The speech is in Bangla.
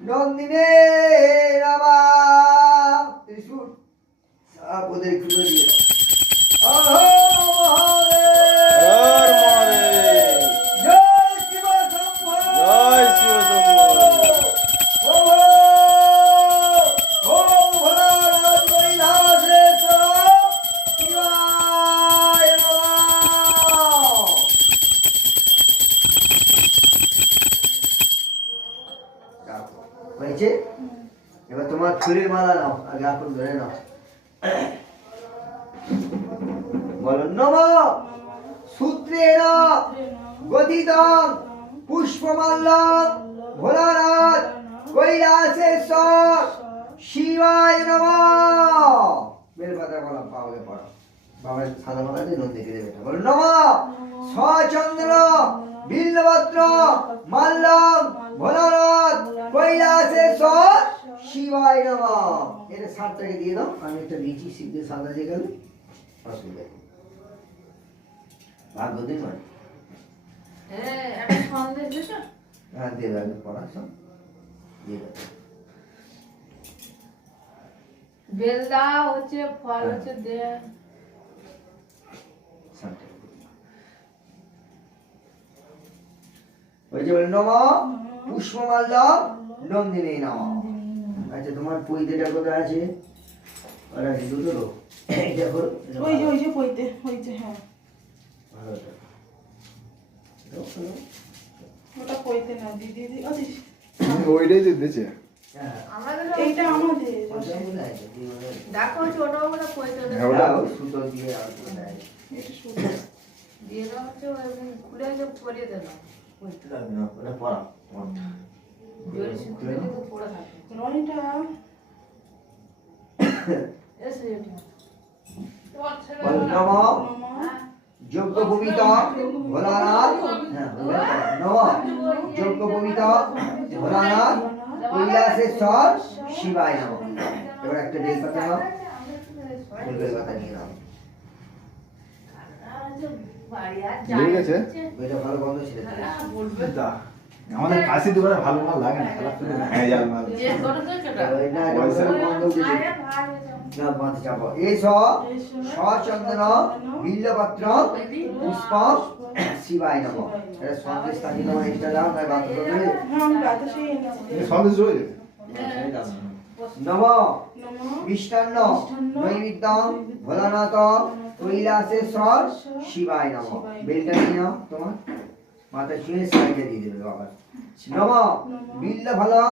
নন্দিনে রামা ত্রিশূল ওদের খুলে দিয়ে দাও। জয় শিব শম্ভো। জয় শিব শম্ভো। ওম ভোলানাথ কৈলাসেশ্বর শিবায় নমঃ। হয়েছে? এবার তোমার ফুলের মালা নাও, আগে আপন ধরে নাও। বলো নম সূত্রেণ গদিতং পুষ্পমাল্যং ভোলানাথ কৈলাসেশ্বর শিবায় নমঃ। বেলপাতা বলা বাবাকে পড়ো, বাবার সাদা মালা দিয়ে নন্দীকে দেবে। বলো নম সচন্দ্র বিল্লপত্র মাল্যং ভোলানাথ কৈলাসেশ্বর শিবায় নমঃ। এটা সাতটাকে দিয়ে দাও, আমি একটা দিচ্ছি সিদ্ধ সাদা যে গেল অসুবিধা নেই। ভাগ্য দিন মানে হ্যাঁ দিয়ে দেবে পড়া সব দিয়ে দেবে। বেলদা হচ্ছে ফল হচ্ছে দে ওই যে বলে নম পুষ্পমাল্য নন্দিনী নম। আচ্ছা তোমার পৈতেটা কোথায় আছে? ওরা আছে দুটো লোক, এটা করো ওই যে পইতে হইছে। হ্যাঁ ভালো এটা। ওটা পইতে না দিদি দিদি ওইটাই তো দিয়েছে। হ্যাঁ আমাদের এইটা আমাদের ওটা মনে আছে, দিয়ে মনে আছে। দেখো হচ্ছে ওটাও ওটা পয়সা হ্যাঁ, ওটা দাও, সুতো দিয়ে আর করে দেয়। এটা শুরু দিয়ে দেওয়া হচ্ছে খুলে যে পরিয়ে দিলাম বুঝতে পারবি না, ওটা পড়া জোরে খুলে কিন্তু পড়ে থাকে রনিটা এসে এটা বল নম যজ্ঞ ভূমিত ভোলানাথ। হ্যাঁ নম যজ্ঞ ভূমিত ভোলানাথ কৈলাসেশ্বর শিবায় নমঃ। এবার একটা বেলপাতা নাও, বেলপাতা নিয়ে নাও। লেগে গেছে? ওইটা ভালো গন্ধ ছিল। আমাদের কাশি দোকানে ভালো মাল লাগে না, খারাপ করে না। হ্যাঁ যার মাল ওইটা একটা ভালো গন্ধ উঠেছে। না মাথা চাপো। এস সচন্দন বিল্লপত্র পুষ্প শিবায় নমঃ। এটা সন্দেশ থাকি তোমার এক্সট্রা দাও, তাই বাতা দেবে। হ্যাঁ আমি বাতাসে সন্দেশ রয়েছে। নম মিষ্টান্ন নৈবেদ্যং ভোলানাথ কৈলাসেশ্বর শিবায় নমঃ। বেলটা নিয়ে নাও, তোমার মাথা ছুঁয়ে সাইডে দিয়ে দেবে বাবা। নম বিল্ল ফল